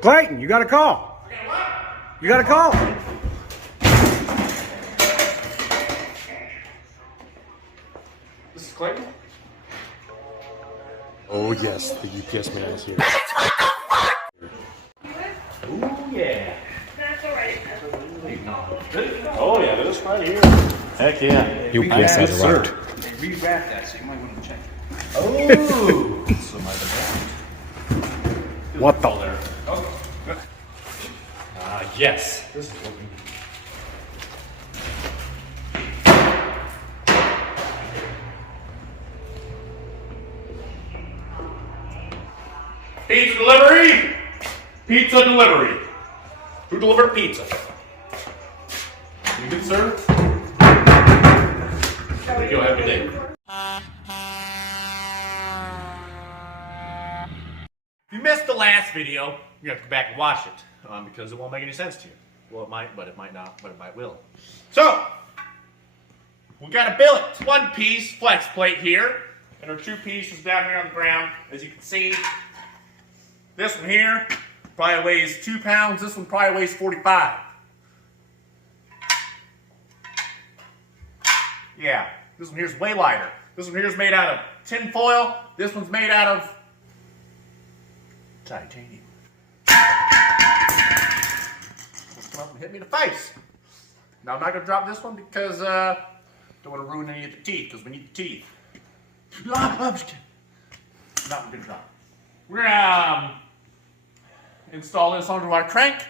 Clayton, you got a call. You got a call. This is Clayton? Oh yes, the UPS man is here. Ooh, yeah. That's all right. Oh, yeah, this right here. Heck yeah. UPS has arrived. They rewrapped that, so you might want to check it. Oh! So might have What the? There. Oh. Yes. This is what we need. Pizza delivery! Pizza delivery. Who delivered pizza? You good, sir? There you go, have a good day. If you missed the last video, you have to go back and watch it because it won't make any sense to you. Well, it might, but it might not, but it might will. So, we got a billet. One piece flex plate here, and our two pieces down here on the ground. As you can see, this one here probably weighs 2 pounds. This one probably weighs 45. Yeah, this one here's way lighter. This one here's made out of tin foil. This one's made out of titanium. Let's come up and hit me in the face. Now I'm not gonna drop this one because don't want to ruin any of the teeth because we need the teeth. I'm just kidding. Not gonna drop. We're gonna install this onto our crank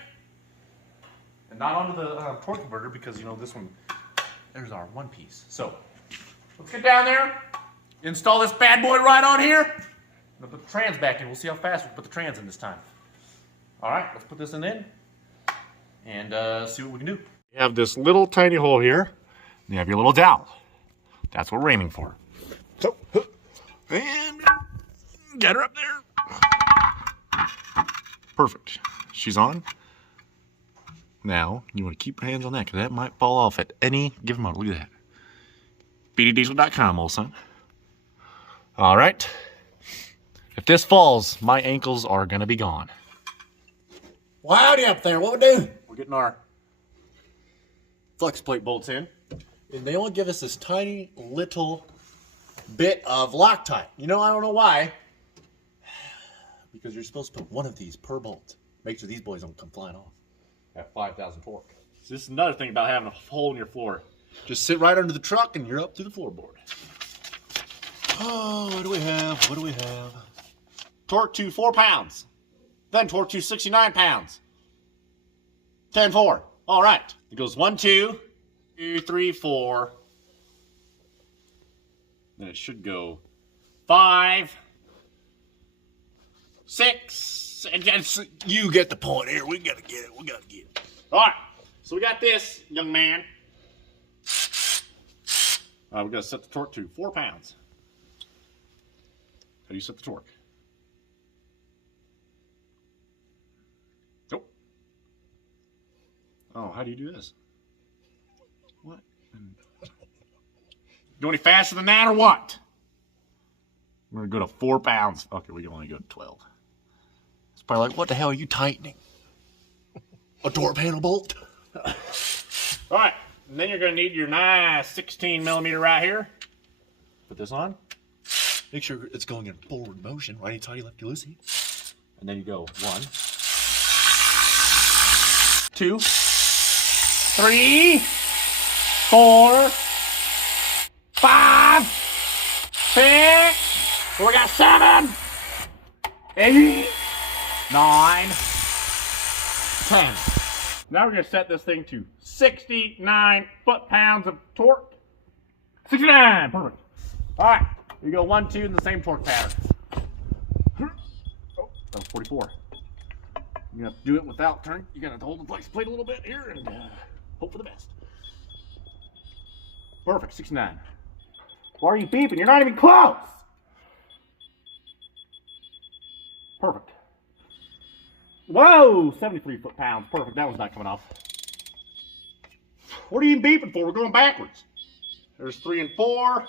and not onto the torque converter because you know this one. There's our one piece. So let's get down there, install this bad boy right on here. We'll put the trans back in. We'll see how fast we can put the trans in this time. All right, let's put this in and see what we can do. You have this little tiny hole here, and you have your little dowel. That's what we're aiming for. So, and get her up there. Perfect. She's on. Now, you want to keep your hands on that because that might fall off at any given moment. Look at that. BDDiesel.com, old son. All right. If this falls, my ankles are going to be gone. Well, howdy up there. What we doing? We're getting our flex plate bolts in. And they only give us this tiny little bit of Loctite. You know, I don't know why. Because you're supposed to put one of these per bolt. Make sure these boys don't come flying off. At 5,000 torque. So this is another thing about having a hole in your floor. Just sit right under the truck and you're up to the floorboard. Oh, what do we have? What do we have? Torque to 4 pounds. Then torque to 69 pounds. 10-4. All right. It goes 1, 2, 3, 4. Then it should go 5, 6. And You get the point here. We gotta get it. We gotta get it. all right. So we got this, young man. We're going to set the torque to 4 pounds. How do you set the torque? Nope. Oh, how do you do this? What? Go any faster than that or what? We're going to go to 4 pounds. Okay, we can only go to 12. It's probably like, what the hell are you tightening? A door panel bolt? All right. And then you're going to need your nice 16 millimeter right here. Put this on. Make sure it's going in forward motion. Righty tighty, lefty loosey. And then you go 1, 2, 3, 4, 5, 6. We got 7, 8, 9, 10. Now we're going to set this thing to 69 foot-pounds of torque. 69, perfect. All right, you go 1, 2 in the same torque pattern. Oh, that was 44. You have to do it without turning. You got to hold the flex plate a little bit here and hope for the best. Perfect, 69. Why are you beeping? You're not even close. Perfect. Whoa, 73 foot-pounds. Perfect, that one's not coming off. What are you beeping for? We're going backwards. There's 3 and 4.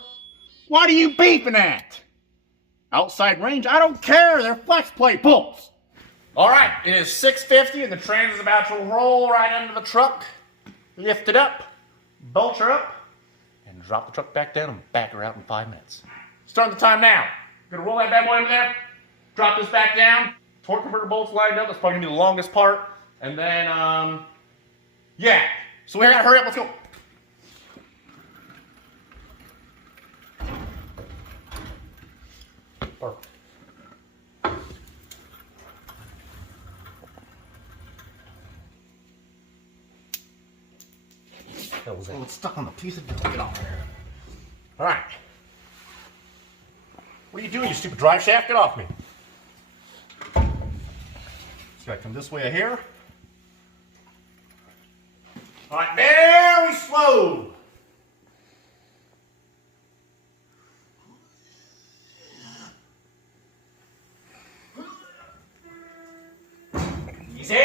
What are you beeping at? Outside range? I don't care. They're flex plate bolts. All right, it is 6:50 and the trans is about to roll right under the truck. Lift it up, bolt her up, and drop the truck back down and back her out in 5 minutes. Start the time now. Gonna roll that bad boy in there, drop this back down, torque converter bolts lined up. That's probably gonna be the longest part. And then, yeah. So we gotta hurry up, let's go. Perfect. Oh, it's stuck on the piece of get off there. All right. What are you doing, you stupid drive shaft? Get off me. Just gotta come this way here. All right, very slow. Easy.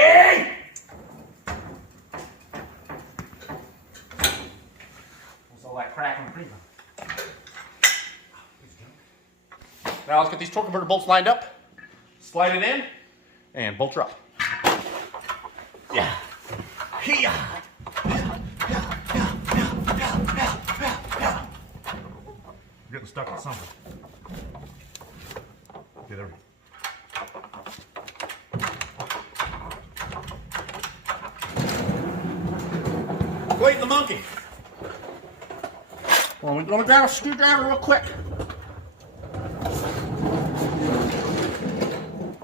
All that crack on the premium. Now let's get these torque converter bolts lined up, slide it in, and bolt her up. Yeah. Here. You're getting stuck on something. Okay, there we go. Wait, the monkey. Well, let me grab a screwdriver real quick.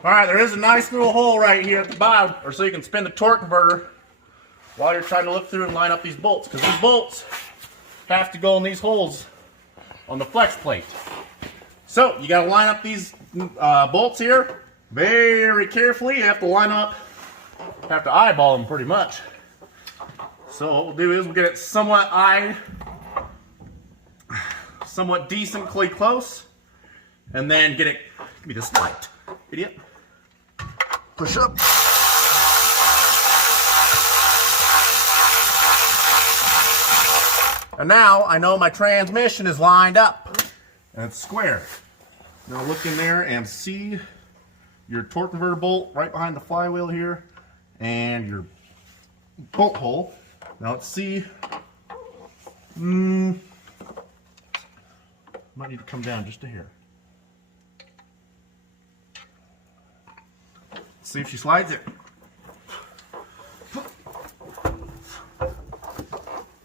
All right, there is a nice little hole right here at the bottom, or so you can spin the torque converter while you're trying to look through and line up these bolts, because these bolts have to go in these holes on the flex plate. So you got to line up these bolts here very carefully. You have to line up, have to eyeball them pretty much. So what we'll do is we'll get it somewhat decently close, and then get it. Give me this light, idiot. Push up. And now I know my transmission is lined up and it's square. Now look in there and see your torque converter bolt right behind the flywheel here and your bolt hole. Now let's see. Might need to come down just a hair. Let's see if she slides it.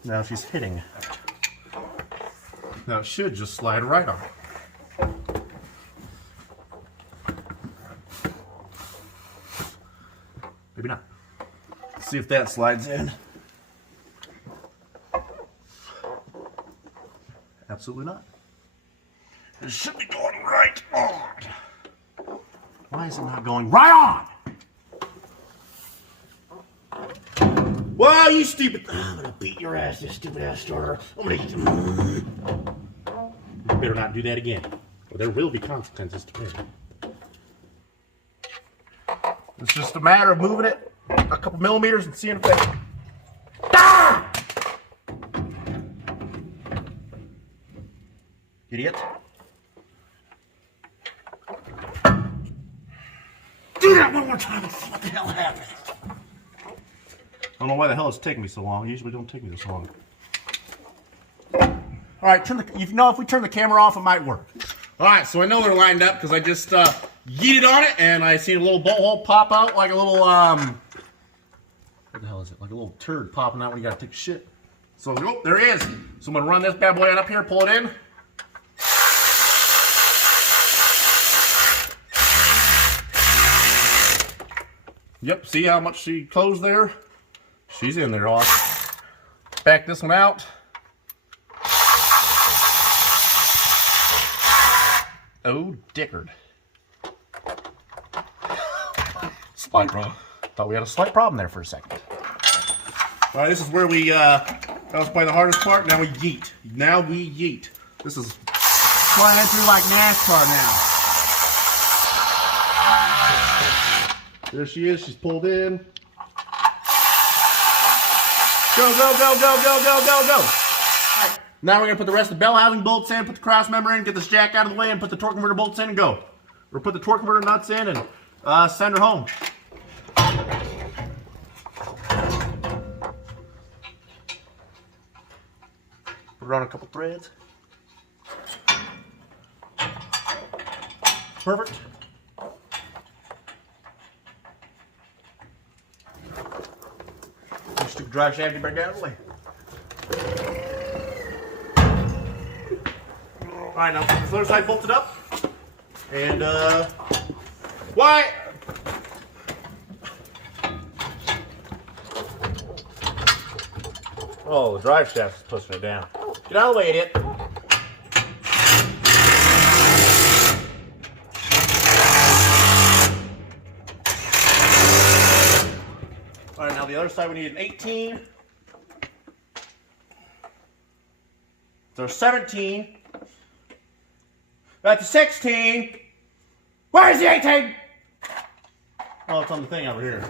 Now she's hitting. Now it should just slide right on. Maybe not. Let's see if that slides in. Absolutely not. It should be going right on. Why is it not going right on? Well, you stupid. I'm gonna beat your ass, you stupid ass starter. I'm gonna. You better not do that again, or there will be consequences to pay. It's just a matter of moving it a couple millimeters and seeing if they. Ah! Idiot. Do that one more time and see what the hell happens. I don't know why the hell it's taking me so long. It usually don't take me this long. All right, if we turn the camera off, it might work. All right, so I know they're lined up because I just yeeted on it and I seen a little bolt hole pop out like a little what the hell is it? Like a little turd popping out when you gotta take a shit. So oh, there it is. So I'm gonna run this bad boy on up here, pull it in. Yep, see how much she closed there? She's in there, off. Back this one out. Oh, dickard. Slight problem. Thought we had a slight problem there for a second. All right, this is where we, that was probably the hardest part. Now we yeet. Now we yeet. This is flying through like NASCAR now. There she is, she's pulled in. Go, go, go, go, go, go, go, go. All right, now we're gonna put the rest of the bell housing bolts in, put the cross member in, get this jack out of the way, and put the torque converter bolts in and go. Or put the torque converter nuts in and send her home. Put it on a couple threads. Perfect. Just stick the drive shaft back out of the way. Alright, now this other side bolted up. And why? Oh, the drive shaft is pushing it down. Get out of the way, idiot. Alright, now the other side we need an 18. There's 17. That's a 16. Where's the 18? Oh, it's on the thing over here.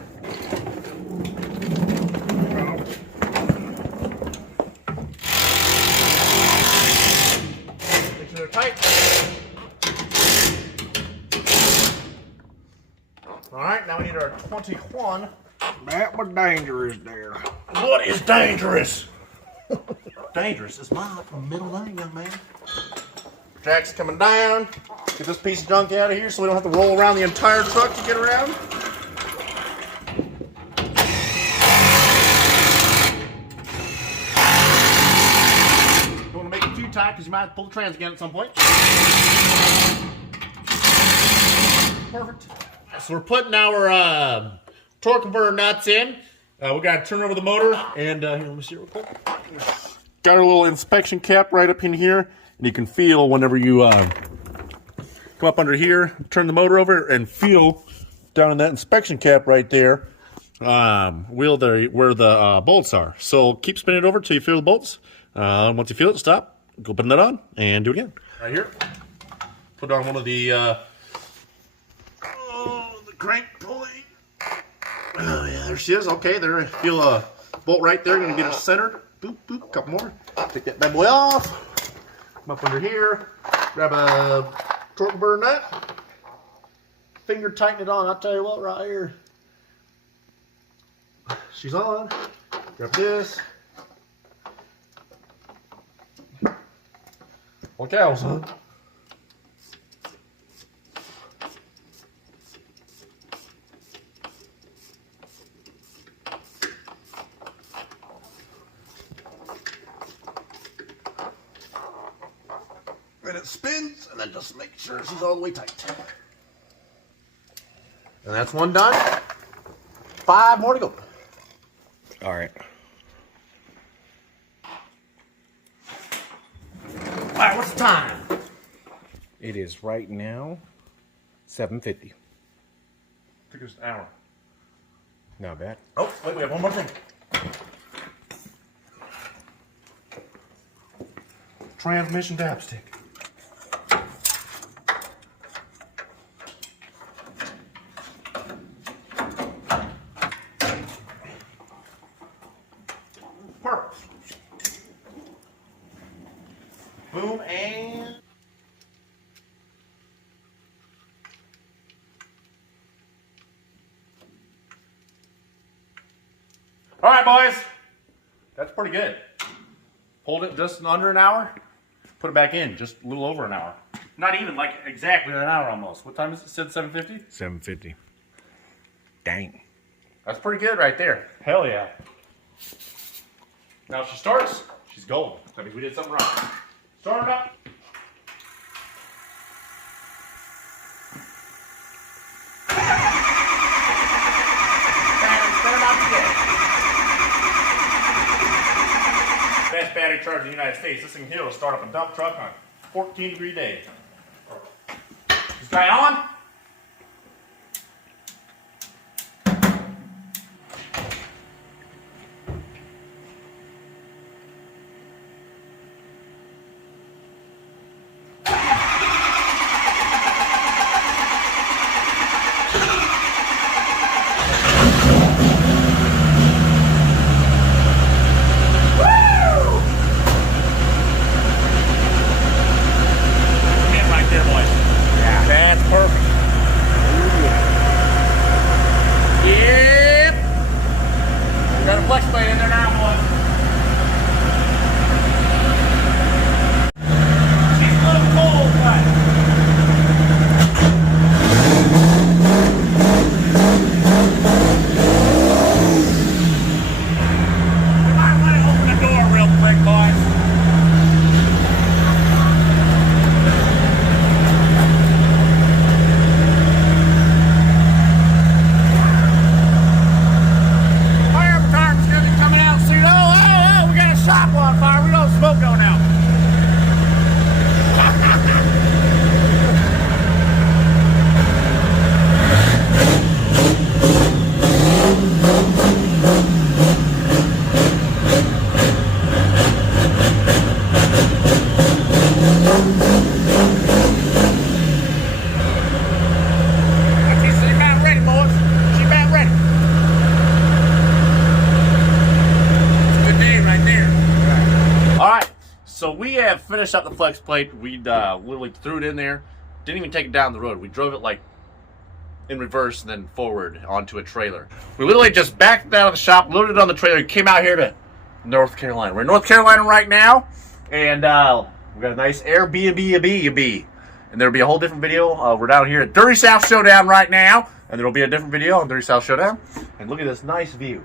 Make sure they're tight. Alright, now we need our 21. That was dangerous there. What is dangerous? Dangerous is my middle name, young man. Jack's coming down. Get this piece of junk out of here so we don't have to roll around the entire truck to get around. Don't want to make it too tight because you might have to pull the trans again at some point. Perfect. So we're putting our torque converter nuts in. We got to turn over the motor and here, let me see real quick. Got our little inspection cap right up in here, and you can feel whenever you come up under here, turn the motor over, and feel down in that inspection cap right there, where the bolts are. So keep spinning it over till you feel the bolts. Once you feel it, stop. Go put that on and do it again. Right here. Put on one of the crank pulley. Oh yeah, there she is. Okay, there. I feel a bolt right there. Gonna get it centered. Boop, boop. Couple more. Take that bad boy off. Come up under here. Grab a torque converter nut. Finger tighten it on. I'll tell you what, right here. She's on. Grab this. What cows, huh? And it spins, and then just make sure she's all the way tight. And that's one done. 5 more to go. All right. All right, what's the time? It is right now 7:50. Took us an hour. Not bad. Oh, wait, we have one more thing. Transmission dapstick. Perfect. Boom and... All right, boys. That's pretty good. Hold it just under an hour. Put it back in just a little over an hour. Not even like exactly an hour almost. What time is it? It said 7:50? 7:50. Dang. That's pretty good right there. Hell yeah. Now if she starts, she's golden. That means we did something wrong. Start it up. Best battery charger in the United States. This thing here will start up a dump truck on a 14-degree day. Is guy on? Right there, boys. Yeah, that's perfect. have finished up the flex plate. We literally threw it in there. Didn't even take it down the road. We drove it like in reverse and then forward onto a trailer. We literally just backed it out of the shop, loaded it on the trailer, came out here to North Carolina. We're in North Carolina right now, and we got a nice Airbnb. And there'll be a whole different video. We're down here at Dirty South Showdown right now, and there'll be a different video on Dirty South Showdown. And look at this nice view.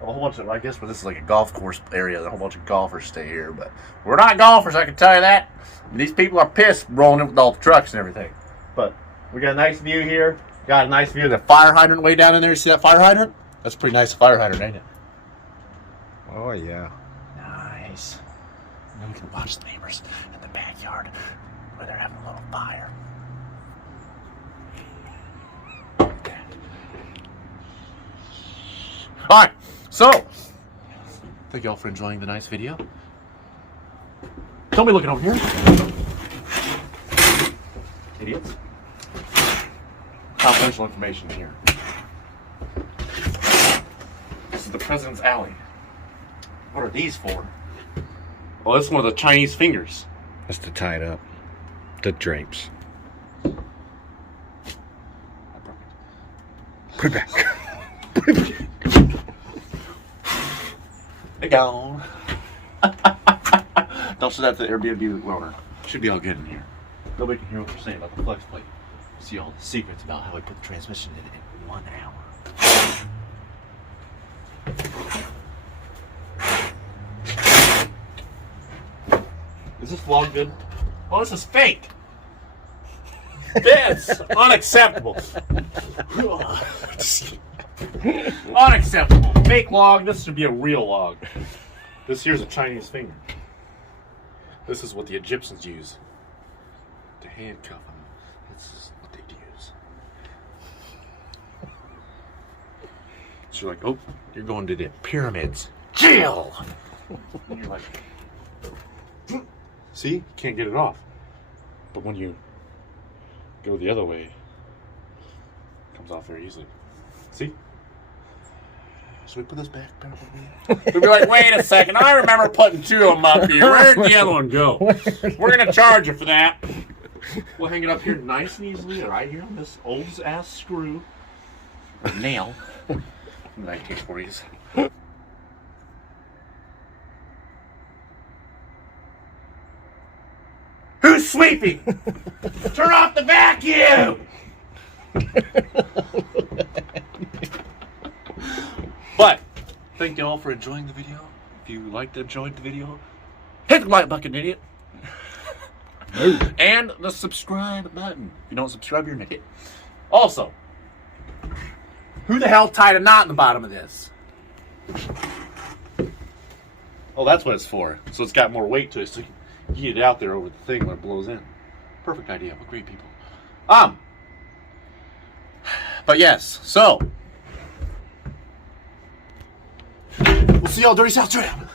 A whole bunch of, I guess, this is like a golf course area. A whole bunch of golfers stay here, but we're not golfers, I can tell you that. These people are pissed rolling in with all the trucks and everything. But we got a nice view here. Got a nice view of the fire hydrant way down in there. You see that fire hydrant? That's a pretty nice fire hydrant, ain't it? Oh, yeah. Nice. And then we can watch the neighbors in the backyard where they're having a little fire. Alright, so thank y'all for enjoying the nice video. Don't be looking over here. Idiots. Confidential information here. This is the President's Alley. What are these for? Oh, this is one of the Chinese fingers. That's to tie it up. The drapes. I broke it. Put it back. They gone. Don't show that to the Airbnb owner. Should be all good in here. Nobody can hear what we're saying about the flex plate. See all the secrets about how we put the transmission in 1 hour. Is this vlog good? Oh, this is fake. That's unacceptable. Unacceptable. Fake log. This should be a real log. This here's a Chinese finger. This is what the Egyptians use to handcuff them. This is what they'd use. So you're like, oh, you're going to the pyramids. Jail! And you're like, see? Can't get it off. But when you go the other way, it comes off very easily. See? Should we put this back? We'll be like, wait a second, I remember putting 2 of them up here. Where'd the other one go? We're going to charge you for that. We'll hang it up here nice and easily right here on this old ass screw. Or nail. 1940s. Who's sweeping? Turn off the vacuum! But thank you all for enjoying the video. If you enjoyed the video, hit the like button, idiot. And the subscribe button. If you don't subscribe, you're an idiot. Also, who the hell tied a knot in the bottom of this? Oh, that's what it's for. So it's got more weight to it, so you can get it out there over the thing when it blows in. Perfect idea. What great people. But yes, so we'll see y'all Dirty South Showdown.